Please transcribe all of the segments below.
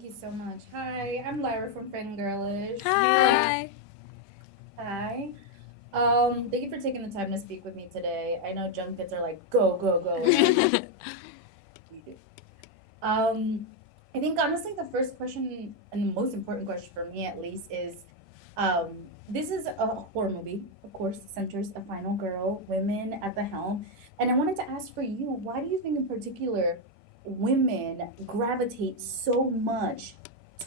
Thank you so much. Hi, I'm Lyra from Fangirlish. Hi. Hi. Thank you for taking the time to speak with me today. I know junkets are like go, go, go. I think honestly the first question and the most important question for me at least is this is a horror movie, of course, centers a final girl, women at the helm. And I wanted to ask for you, why do you think in particular women gravitate so much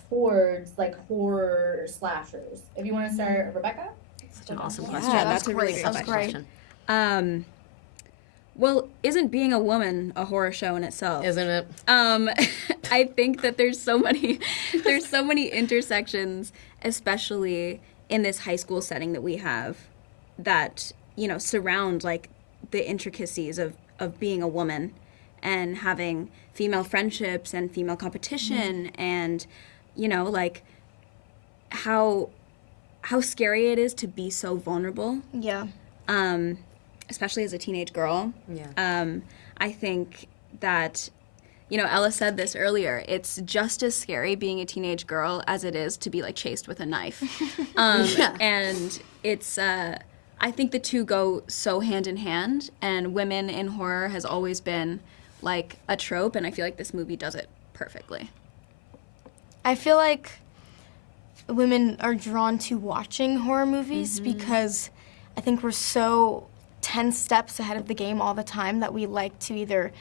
towards like horror slashers? If you want to start, Rebecca? Such an awesome Yeah, question. that's a really good question. Well, isn't being a woman a horror show in itself? Isn't it? I think that there's so many intersections, especially in this high school setting that we have, that, you know, surround like the intricacies of being a woman and having female friendships and female competition and, you know, like how scary it is to be so vulnerable. Yeah. Especially as a teenage girl. Yeah. I think that, you know, Ella said this earlier, it's just as scary being a teenage girl as it is to be like chased with a knife. And it's, I think the two go so hand in hand, and women in horror has always been like a trope, and I feel like this movie does it perfectly. I feel like women are drawn to watching horror movies because I think we're so 10 steps ahead of the game all the time that we like to either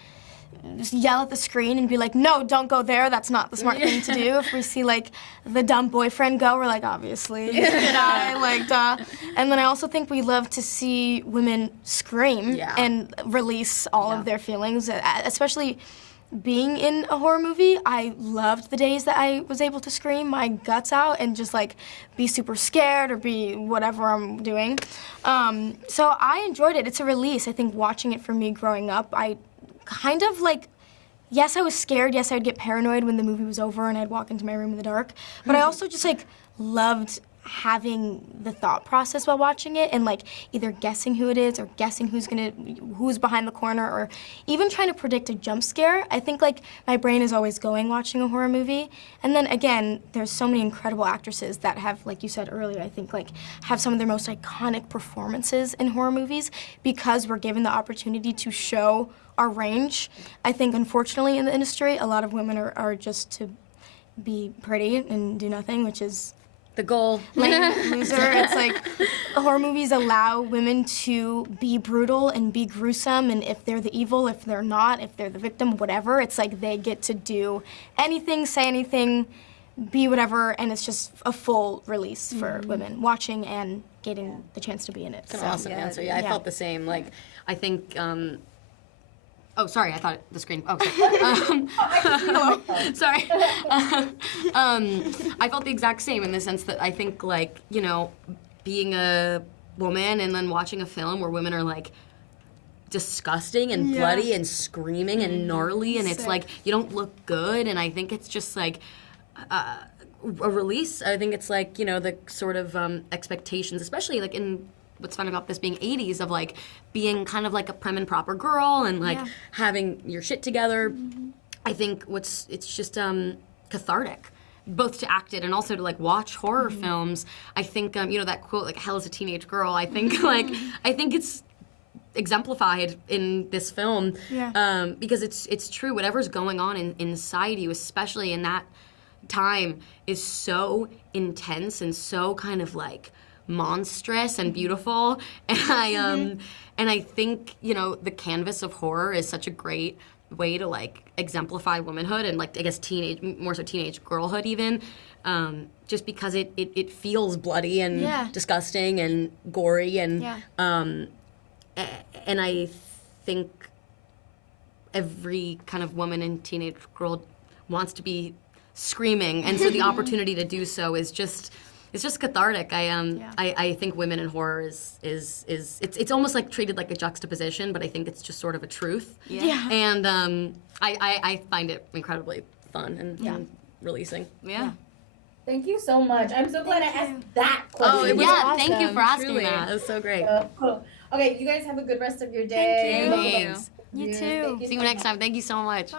just yell at the screen and be like, no, don't go there, that's not the smart thing to do. If we see like the dumb boyfriend go, we're like, obviously, should I, like, duh. And then I also think we love to see women scream and release all of their feelings, especially being in a horror movie. I loved the days that I was able to scream my guts out and just like be super scared or be whatever I'm doing. So I enjoyed it. It's a release. I think watching it for me growing up, I kind of like, yes, I was scared. Yes, I would get paranoid when the movie was over and I'd walk into my room in the dark. But I also just like loved having the thought process while watching it and like either guessing who it is or guessing who's behind the corner or even trying to predict a jump scare. I think like my brain is always going watching a horror movie. And then again, there's so many incredible actresses that have, like you said earlier, I think like have some of their most iconic performances in horror movies because we're given the opportunity to show our range. I think unfortunately in the industry, a lot of women are just to be pretty and do nothing, which is the goal. Lame loser. It's like horror movies allow women to be brutal and be gruesome, and if they're the evil, if they're not, if they're the victim, whatever, it's like they get to do anything, say anything, be whatever, and it's just a full release for women watching and getting the chance to be in it. It's an awesome answer. Yeah, I felt the same. Like, I think, oh, sorry, I thought the screen, oh, sorry. Sorry. I felt the exact same in the sense that I think, like, you know, being a woman and then watching a film where women are, like, disgusting and bloody and screaming and gnarly, and it's like, you don't look good, and I think it's just, like, a release. I think it's, like, you know, the sort of expectations, especially, like, in what's fun about this being 80s of like being kind of like a prim and proper girl and like having your shit together. I think it's just cathartic, both to act it and also to like watch horror films. I think you know that quote like hell is a teenage girl. I think like I think it's exemplified in this film because it's true. Whatever's going on inside you, especially in that time, is so intense and so kind of like monstrous and beautiful, and I think, you know, the canvas of horror is such a great way to like exemplify womanhood and like I guess more so teenage girlhood even, just because it feels bloody and disgusting and gory and I think every kind of woman and teenage girl wants to be screaming, and so the opportunity to do so is just. It's just cathartic. I think women in horror is it's almost like treated like a juxtaposition, but I think it's just sort of a truth. Yeah. And I find it incredibly fun and releasing. Yeah. Thank you so much. I'm so glad I asked that question. Oh, it was awesome. Thank you for asking that. It was so great. Cool. Okay, you guys have a good rest of your day. Thank you. You too. See you next time. Thank you so much. Bye.